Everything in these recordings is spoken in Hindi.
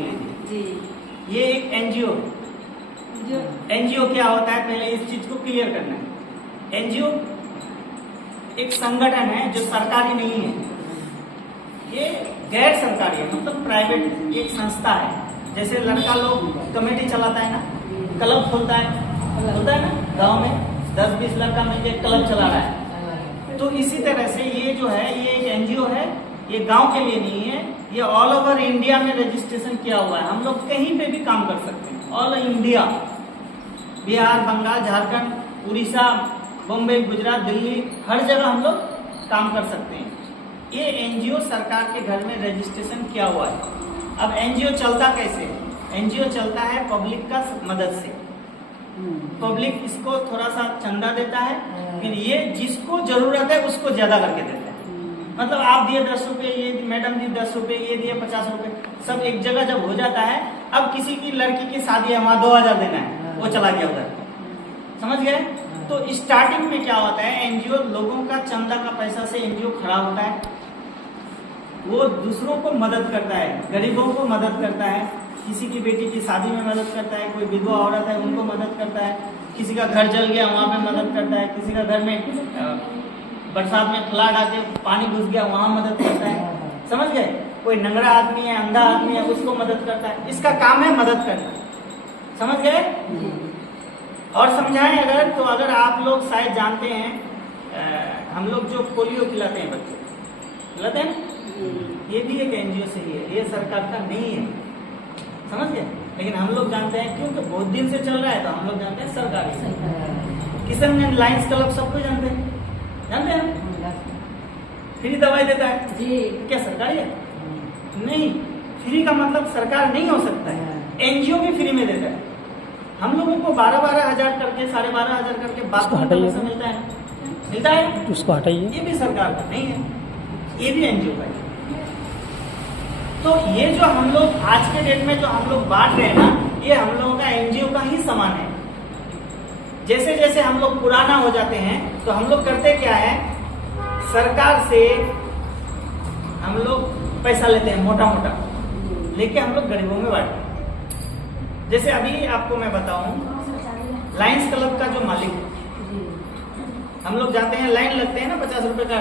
सुन लीजिए। ये एक एनजीओ, एनजीओ क्या होता है पहले इस चीज को क्लियर करना है। एनजीओ एक संगठन है जो सरकारी नहीं है, ये गैर सरकारी है, मतलब प्राइवेट एक संस्था है। जैसे लड़का लोग कमेटी चलाता है ना, क्लब खोलता है ना गांव में, 10-20 लड़का मिलकर क्लब चला रहा है। तो इसी तरह से ये जो है ये एक एनजीओ है, ये गांव के लिए नहीं है, ये ऑल ओवर इंडिया में रजिस्ट्रेशन किया हुआ है। हम लोग कहीं पे भी काम कर सकते हैं, ऑल इंडिया, बिहार, बंगाल, झारखंड, उड़ीसा, बॉम्बे, गुजरात, दिल्ली, हर जगह हम लोग काम कर सकते हैं। ये एनजीओ सरकार के घर में रजिस्ट्रेशन किया हुआ है। अब एनजीओ चलता कैसे? एनजीओ चलता है पब्लिक का मदद से। पब्लिक इसको थोड़ा सा चंदा देता है, फिर ये जिसको जरूरत है उसको ज्यादा करके देता है। मतलब आप दिए 10 रुपए, ये मैडम दी 10 रुपए, ये दिए 50 रुपए, सब एक जगह जब हो जाता है, अब किसी की लड़की की शादी है वहां 2000 देना है, वो चला गया उधर, समझ गए? तो स्टार्टिंग में क्या होता है, एनजीओ लोगों का चंदा का पैसा से एनजीओ खड़ा होता है, वो दूसरों को मदद करता है, गरीबों को मदद करता है, किसी की बेटी की शादी में मदद करता है, कोई विधवा औरत है उनको मदद करता है, किसी का घर जल गया वहां पे मदद करता है, किसी का घर में बरसात में फ्लड आके पानी घुस गया वहां मदद करता है, समझ गए? कोई नंगरा आदमी है, अंधा आदमी है, उसको मदद करता है। इसका काम है मदद करना, समझ गए? और समझाएं अगर तो, अगर आप लोग शायद जानते हैं हम लोग जो पोलियो खिलाते हैं बच्चे, खिलाते हैं, ये भी एक एनजीओ से ही है, ये सरकार का नहीं है, समझ गए? लेकिन हम लोग जानते हैं क्योंकि बहुत दिन से चल रहा है, तो हम लोग जानते हैं सरकारी। किशनगंज लायंस क्लब सबको जानते हैं, जानते हैं? फ्री दवाई देता है जी, क्या सरकारी है? नहीं, फ्री का मतलब सरकार नहीं हो सकता है, एनजीओ भी फ्री में देता है। हम लोगों को 12-12 हजार करके, 12.5 हजार करके बाथरूम का पैसा मिलता है, मिलता है, उसको हटाइए, ये भी सरकार का नहीं है, ये भी एनजीओ का है। तो ये जो हम लोग आज के डेट में जो हम लोग बांट रहे हैं ना, ये हम लोगों का एनजीओ का ही सामान है। जैसे जैसे हम लोग पुराना हो जाते हैं तो हम लोग करते क्या है, सरकार से हम लोग पैसा लेते हैं, मोटा मोटा लेके हम लोग गरीबों में बांटते हैं। जैसे अभी आपको मैं बताऊं, लायंस क्लब का जो मालिक है, हम लोग जाते हैं, लाइन लगते हैं ना, 50 रुपए का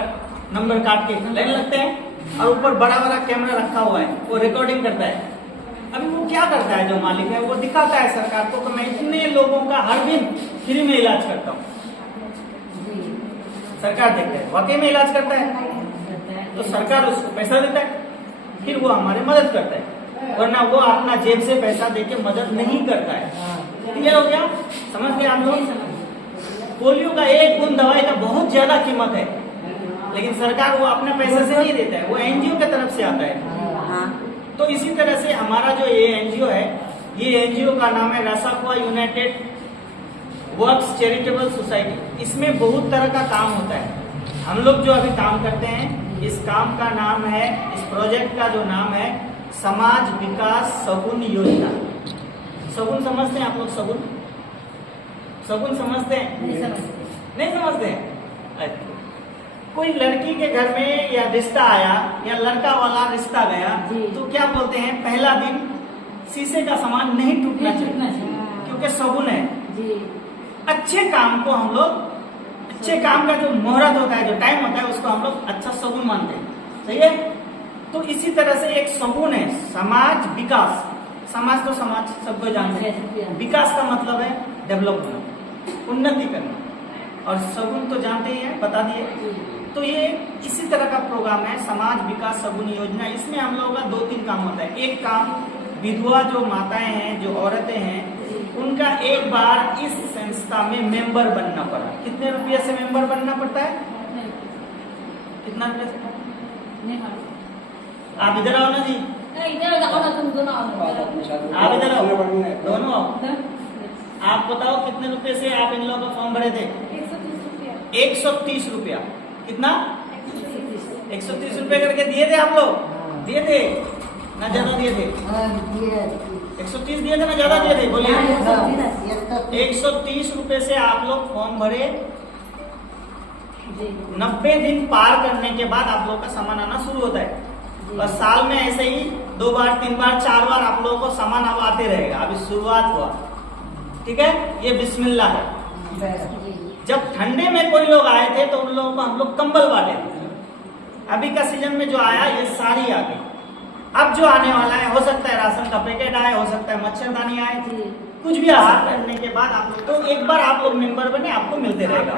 नंबर काट के लाइन लगते हैं, और ऊपर बड़ा बड़ा कैमरा रखा हुआ है, वो रिकॉर्डिंग करता है। अभी वो क्या करता है, जो मालिक है वो दिखाता है सरकार को कि मैं इतने लोगों का हर दिन फ्री में इलाज करता हूँ। सरकार देखते है वाकई में इलाज करता है, तो सरकार उसको पैसा देता है, फिर वो हमारी मदद करता है, वरना वो अपना जेब से पैसा देके मदद नहीं करता है। क्लियर हो गया? समझ गए आप लोग? पोलियो का एक बूंद दवाई का बहुत ज्यादा कीमत है, लेकिन सरकार वो अपने पैसे से नहीं देता है, वो एनजीओ की तरफ से आता है। तो इसी तरह से हमारा जो ये एनजीओ है, ये एनजीओ का नाम है रसाकुआ यूनाइटेड वर्क्स चैरिटेबल सोसाइटी। इसमें बहुत तरह का काम होता है। हम लोग जो अभी काम करते हैं, इस काम का नाम है, इस प्रोजेक्ट का जो नाम है समाज विकास सगुन योजना। सगुन समझते हैं आप लोग? सगुन, सगुन समझते हैं? नहीं समझते हैं? कोई लड़की के घर में या रिश्ता आया या लड़का वाला रिश्ता गया, तो क्या बोलते हैं, पहला दिन शीशे का सामान नहीं टूटना चाहिए, क्योंकि सगुन है। अच्छे काम को हम लोग, अच्छे काम का जो मुहूर्त होता है, जो टाइम होता है, उसको हम लोग अच्छा सगुन मानते हैं, सही है? तो इसी तरह से एक सगुन है समाज विकास। समाज तो समाज सबको जानते हैं, विकास का मतलब है डेवलप होना, उन्नति करना, और सगुन तो जानते ही हैं, बता दिए। तो ये इसी तरह का प्रोग्राम है समाज विकास सगुन योजना। इसमें हम लोगों का 2-3 काम होता है। एक काम, विधवा जो माताएं हैं, जो औरतें हैं, उनका एक बार इस संस्था में मेंबर बनना पड़ा। कितने रुपये से मेंबर बनना पड़ता है? कितना रुपये से? आप इधर आओ ना जी, आप इधर आओ, दोनों आओ। आप बताओ कितने रुपए से आप इन लोगों का फॉर्म भरे थे? 130 रुपया। कितना? 130 रुपए करके दिए थे आप लोग? दिए थे ना ज्यादा दिए थे? 130 दिए थे ना ज्यादा दिए थे? बोलिए। 130 रुपए से आप लोग फॉर्म भरे। 90 दिन पार करने के बाद आप लोग का सामान आना शुरू होता है, और साल में ऐसे ही 2 बार 3 बार 4 बार आप लोगों को सामान अब आते रहेगा। अभी शुरुआत हुआ, ठीक है, ये बिस्मिल्लाह है। जब ठंडे में कोई लोग आए थे तो उन लोगों को हम लोग कंबल बांटे थे। अभी का सीजन में जो आया ये साड़ी आ गई। अब जो आने वाला है, हो सकता है राशन का पैकेट आए, हो सकता है मच्छरदानी आए, कुछ भी आहार करने के बाद आप लोग, तो एक बार आप लोग मेंबर बने, आपको मिलते रहेगा।